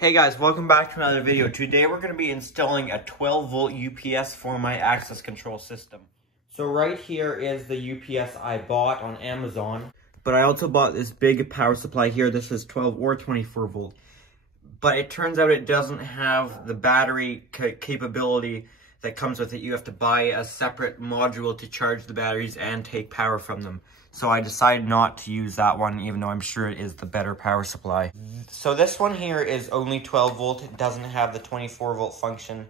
Hey guys, welcome back to another video. Today we're going to be installing a 12 volt UPS for my access control system. So right here is the UPS I bought on Amazon. But I also bought this big power supply here. This is 12 or 24 volt. But it turns out it doesn't have the battery capability that comes with it. You have to buy a separate module to charge the batteries and take power from them. So I decided not to use that one, even though I'm sure it is the better power supply. So this one here is only 12 volt. It doesn't have the 24 volt function.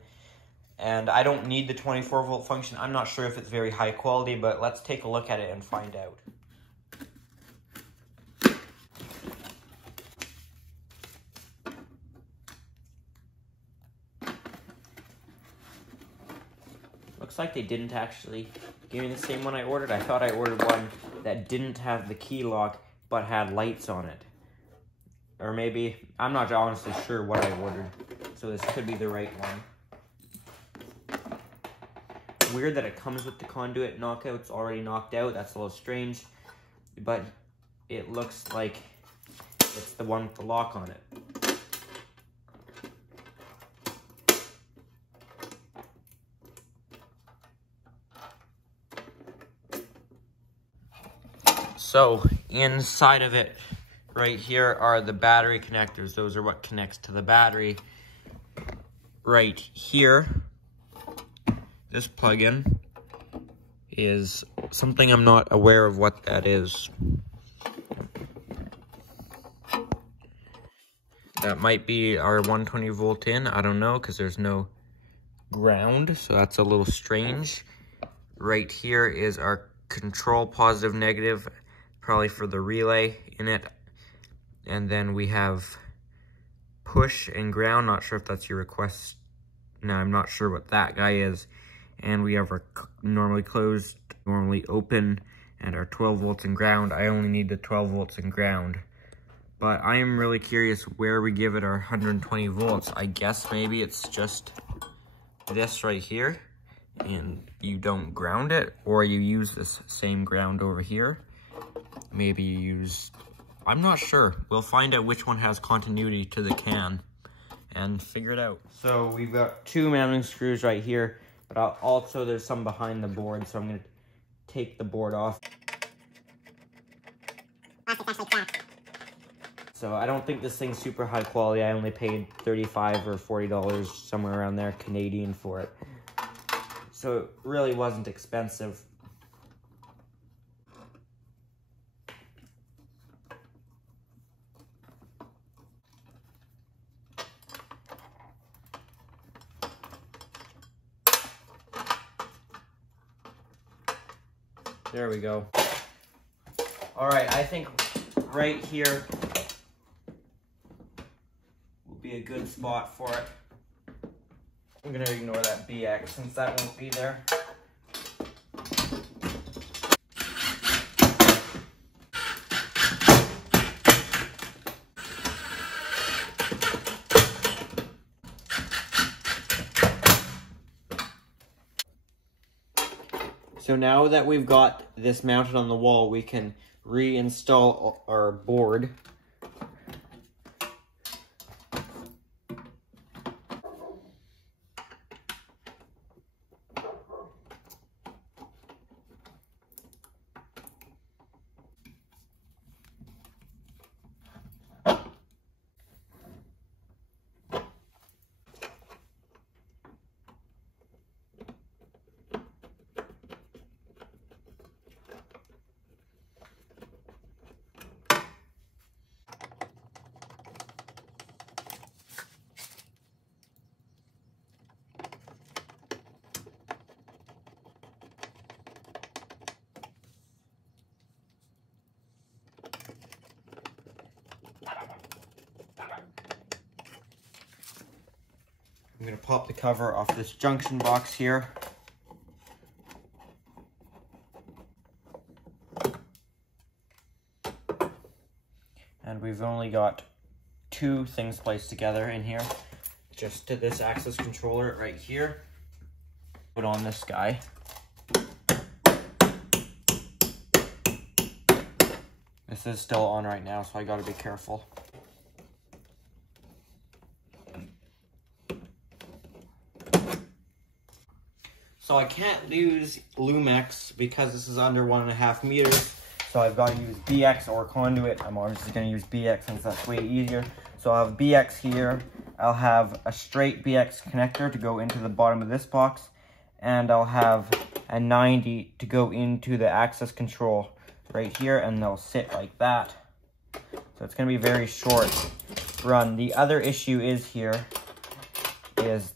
And I don't need the 24 volt function. I'm not sure if it's very high quality, but let's take a look at it and find out. Looks like they didn't actually give me the same one I ordered. I thought I ordered one that didn't have the key lock, but had lights on it. Or maybe, I'm not honestly sure what I ordered. So this could be the right one. Weird that it comes with the conduit knockouts already knocked out. That's a little strange. But it looks like it's the one with the lock on it. So, inside of it, right here are the battery connectors. Those are what connects to the battery. Right here, this plug-in is something I'm not aware of what that is. That might be our 120 volt in, I don't know, because there's no ground, so that's a little strange. Right here is our control positive negative, probably for the relay in it. And then we have push and ground. Not sure if that's your request. No, I'm not sure what that guy is. And we have our normally closed, normally open, and our 12 volts and ground. I only need the 12 volts and ground. But I am really curious where we give it our 120 volts. I guess maybe it's just this right here, and you don't ground it, or you use this same ground over here. Maybe you use, I'm not sure. We'll find out which one has continuity to the can and figure it out. So we've got two mounting screws right here, but also there's some behind the board, so I'm going to take the board off. So I don't think this thing's super high quality. I only paid $35 or $40, somewhere around there, Canadian for it. So it really wasn't expensive. There we go. All right, I think right here will be a good spot for it. I'm gonna ignore that BX since that won't be there. So now that we've got this mounted on the wall, we can reinstall our board. I'm going to pop the cover off this junction box here. And we've only got two things placed together in here. Just to this access controller right here. Put on this guy. This is still on right now, so I gotta be careful. So I can't use Lumex because this is under 1.5 meters. So I've got to use BX or conduit. I'm obviously going to use BX since that's way easier. So I'll have BX here. I'll have a straight BX connector to go into the bottom of this box. And I'll have a 90 to go into the access control right here. And they'll sit like that. So it's going to be a very short run. The other issue is here is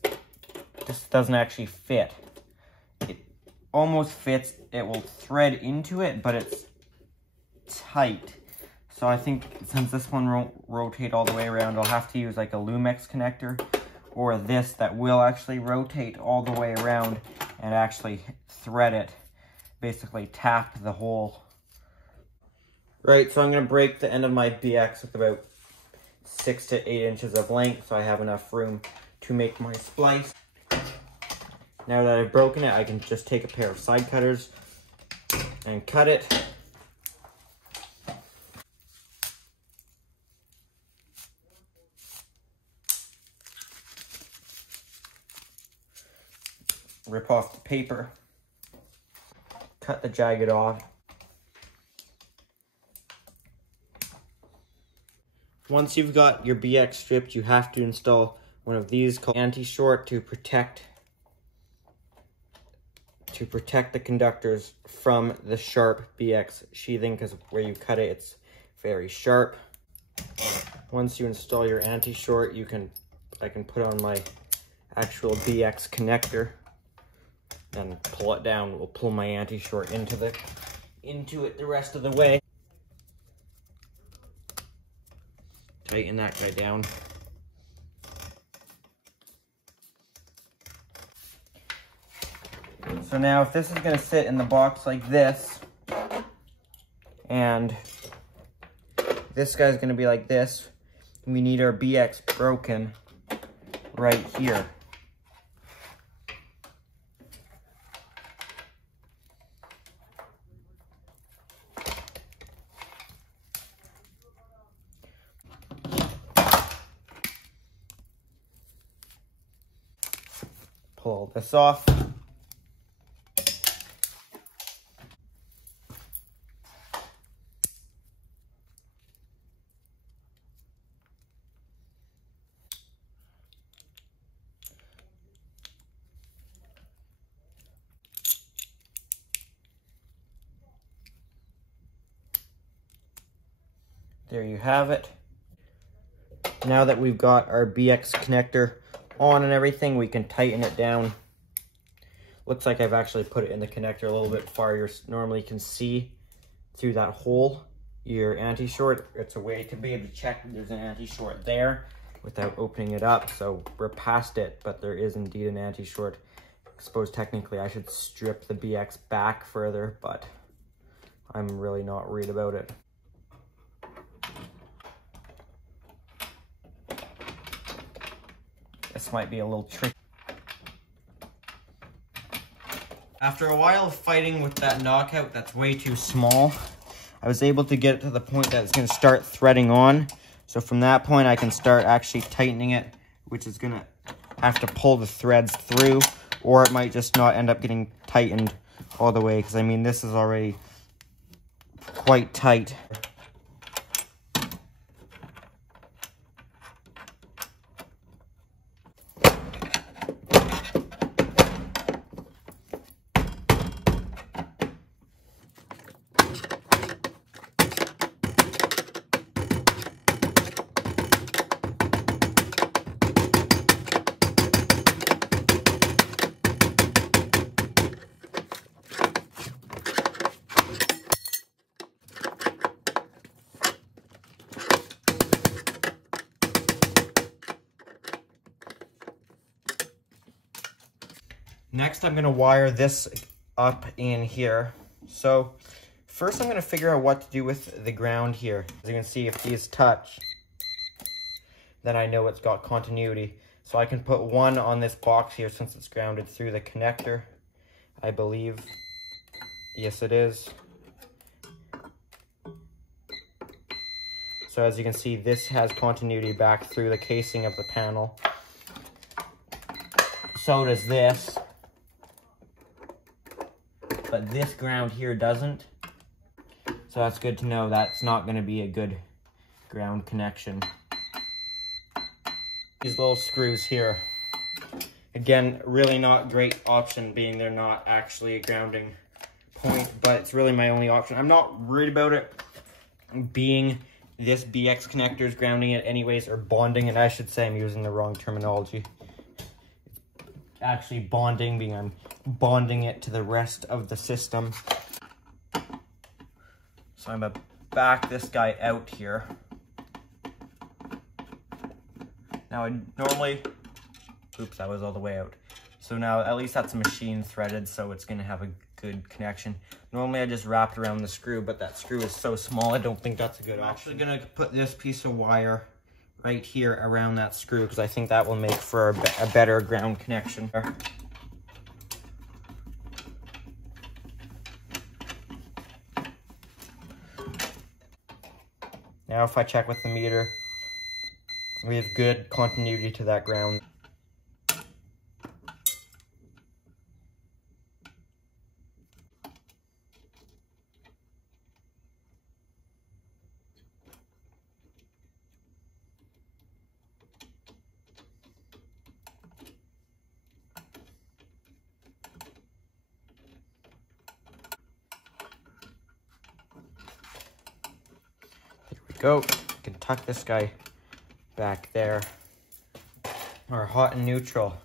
this doesn't actually fit. It almost fits. It will thread into it, but it's tight. So I think since this one won't rotate all the way around, I'll have to use like a Lumex connector or this that will actually rotate all the way around and actually thread it, basically tap the hole. Right, so I'm going to break the end of my BX with about 6 to 8 inches of length so I have enough room to make my splice. Now that I've broken it, I can just take a pair of side cutters and cut it. Rip off the paper. Cut the jagged off. Once you've got your BX stripped, you have to install one of these called anti-short to protect the conductors from the sharp BX sheathing, because where you cut it, it's very sharp. Once you install your anti-short, I can put on my actual BX connector and pull it down. We'll pull my anti-short into it the rest of the way. Tighten that guy down. So now if this is going to sit in the box like this, and this guy's going to be like this, we need our BX broken right here. Pull this off. There you have it. Now that we've got our BX connector on and everything, we can tighten it down. Looks like I've actually put it in the connector a little bit far. You normally can see through that hole your anti-short. It's a way to be able to check if there's an anti-short there without opening it up. So we're past it, but there is indeed an anti-short. I suppose technically I should strip the BX back further, but I'm really not worried about it. This might be a little tricky. After a while of fighting with that knockout that's way too small, I was able to get it to the point that it's going to start threading on. So from that point, I can start actually tightening it, which is going to have to pull the threads through, or it might just not end up getting tightened all the way, because I mean, this is already quite tight. Next, I'm going to wire this up in here. So first I'm going to figure out what to do with the ground here. As you can see, if these touch, then I know it's got continuity. So I can put one on this box here since it's grounded through the connector, I believe. Yes, it is. So as you can see, this has continuity back through the casing of the panel. So does this. but this ground here doesn't. So that's good to know. That's not going to be a good ground connection. These little screws here, again, really not great option, being they're not actually a grounding point, but it's really my only option. I'm not worried about it being this BX connector is grounding it anyways, or bonding it, I should say. I'm using the wrong terminology. Actually bonding, being I'm bonding it to the rest of the system. So I'm gonna back this guy out here. Now I normally, oops, that was all the way out. So now at least that's machine threaded, so it's gonna have a good connection. Normally I just wrapped around the screw, but that screw is so small, I don't think that's a good option. I'm actually gonna put this piece of wire right here around that screw, because I think that will make for a better ground connection. Now if I check with the meter, we have good continuity to that ground. Go. You can tuck this guy back there. Or hot and neutral.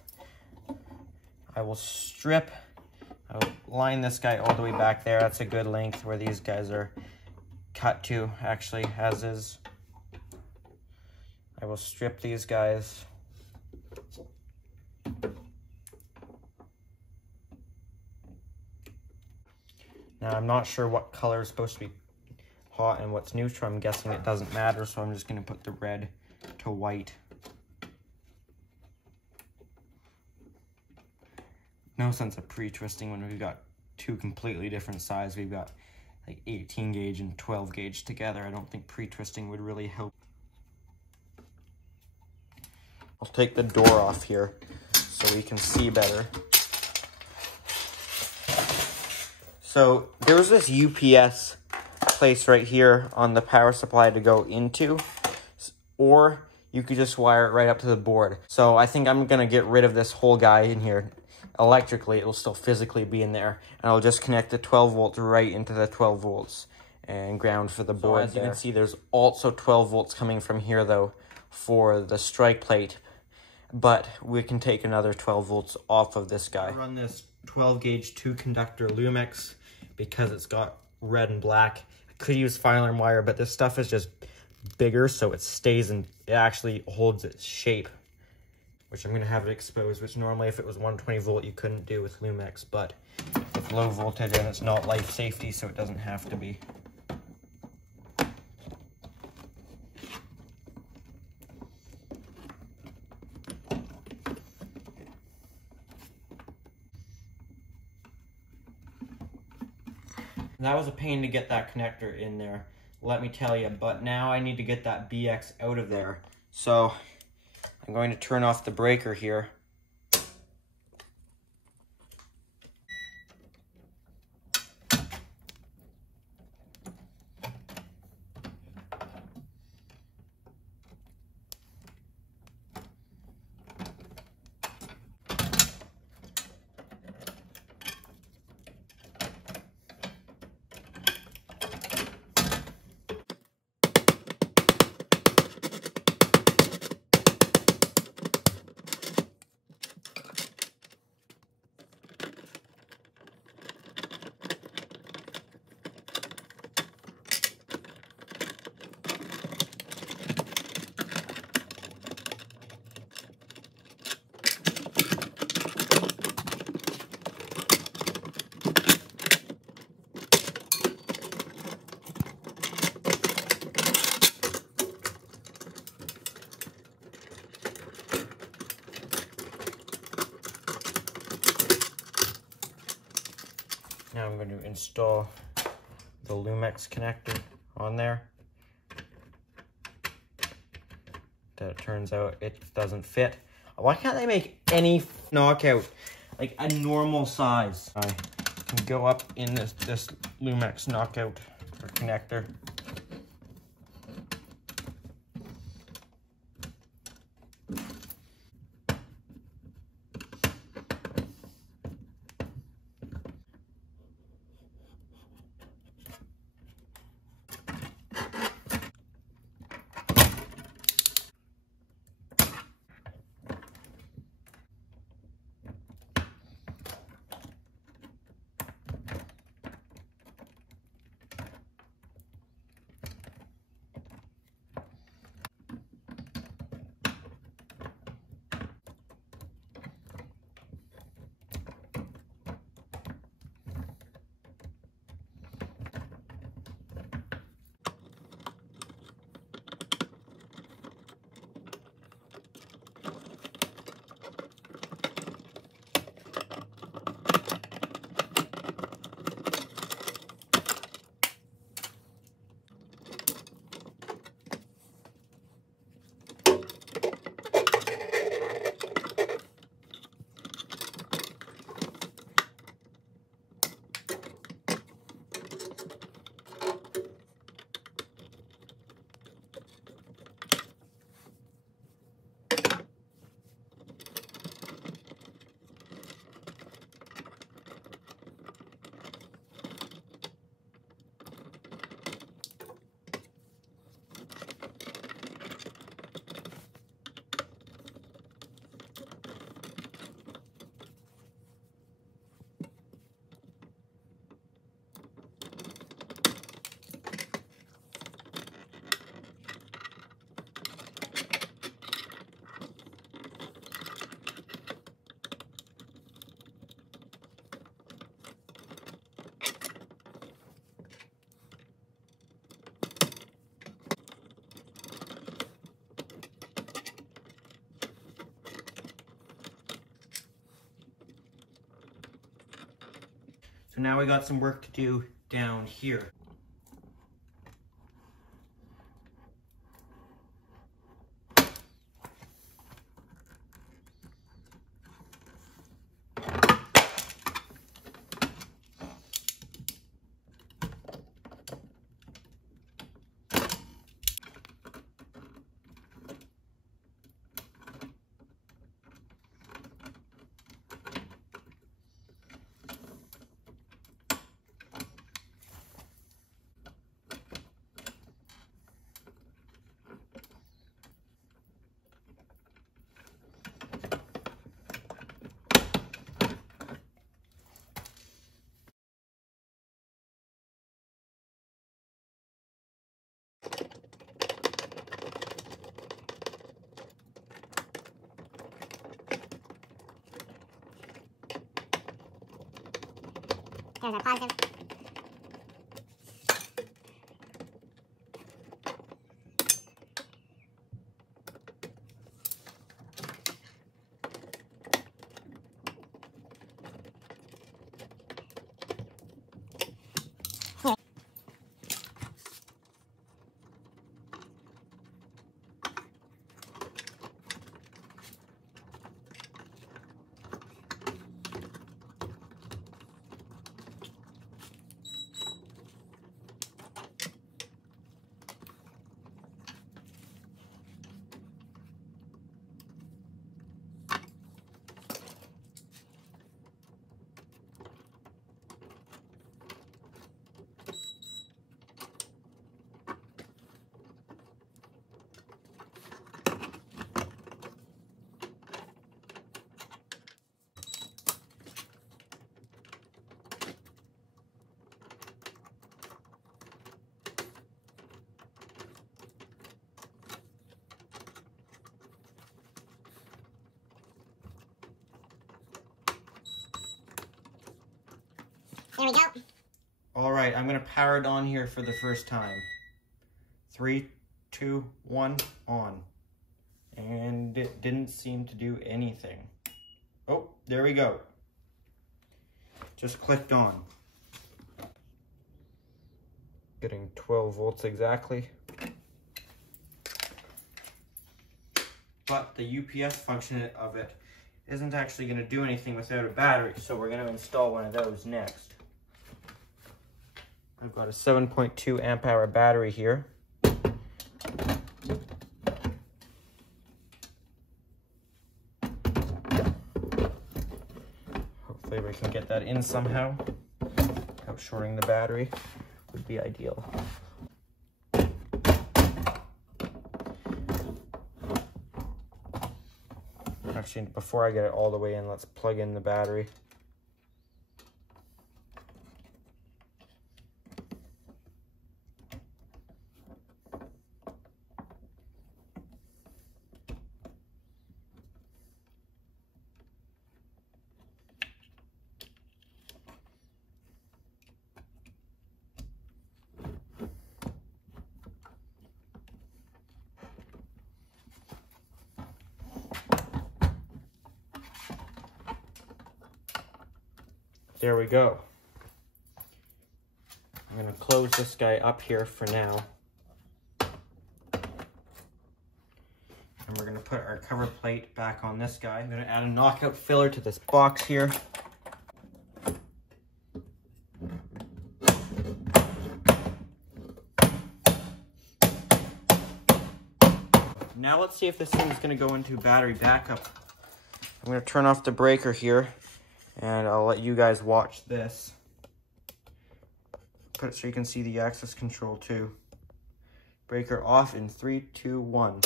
I will strip. I'll line this guy all the way back there. That's a good length where these guys are cut to, actually, as is. I will strip these guys. Now I'm not sure what color is supposed to be hot and what's neutral. I'm guessing it doesn't matter, so I'm just going to put the red to white. No sense of pre-twisting when we've got two completely different sizes. We've got like 18 gauge and 12 gauge together. I don't think pre-twisting would really help. I'll take the door off here so we can see better. So there's this UPS place right here on the power supply to go into, or you could just wire it right up to the board. So I think I'm gonna get rid of this whole guy in here. Electrically, it will still physically be in there, and I'll just connect the 12 volts right into the 12 volts and ground for the board. As you can see, there's also 12 volts coming from here though for the strike plate, but we can take another 12 volts off of this guy. I run this 12 gauge 2 conductor Lumex because it's got red and black. Could use filer wire, but this stuff is just bigger, so it stays and it actually holds its shape, which I'm going to have it exposed, which normally if it was 120 volt you couldn't do with Lumex, but it's low voltage and it's not life safety, so it doesn't have to be. That was a pain to get that connector in there, let me tell you, but now I need to get that BX out of there. So I'm going to turn off the breaker here. Now I'm going to install the Lumex connector on there. That it turns out it doesn't fit. Why can't they make any knockout, like a normal size? can go up in this Lumex knockout or connector. So now we got some work to do down here. There's our positive. There we go. All right, I'm gonna power it on here for the first time. 3, 2, 1, on. And it didn't seem to do anything. Oh, there we go. Just clicked on. Getting 12 volts exactly. But the UPS function of it isn't actually going to do anything without a battery, so we're going to install one of those next. I've got a 7.2 amp hour battery here. Hopefully we can get that in somehow. Without shorting the battery would be ideal. Actually, before I get it all the way in, let's plug in the battery. There we go. I'm gonna close this guy up here for now. And we're gonna put our cover plate back on this guy. I'm gonna add a knockout filler to this box here. Now let's see if this thing's gonna go into battery backup. I'm gonna turn off the breaker here. And I'll let you guys watch this. Put it so you can see the access control too. Breaker off in 3, 2, 1.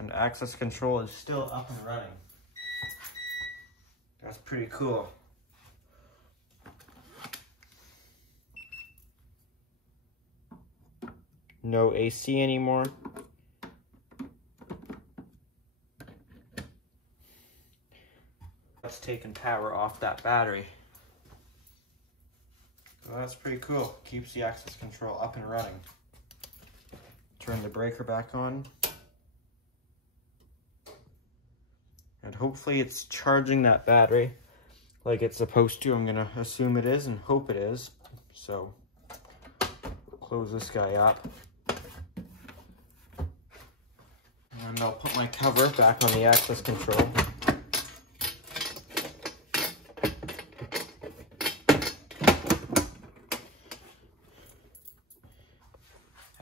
And access control is still up and running. That's pretty cool. No AC anymore. That's taking power off that battery. Well, that's pretty cool. Keeps the access control up and running. Turn the breaker back on. And hopefully it's charging that battery like it's supposed to. I'm gonna assume it is and hope it is. So, close this guy up. And I'll put my cover back on the access control.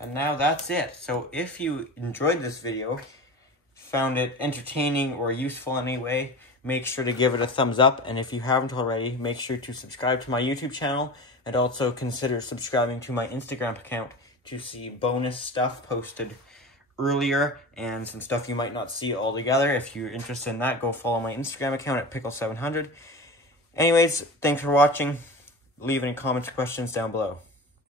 And now that's it. So if you enjoyed this video, found it entertaining or useful in any way, make sure to give it a thumbs up. And if you haven't already, make sure to subscribe to my YouTube channel and also consider subscribing to my Instagram account to see bonus stuff posted earlier and some stuff you might not see altogether. If you're interested in that, go follow my Instagram account at Pickle700. Anyways, thanks for watching. Leave any comments or questions down below.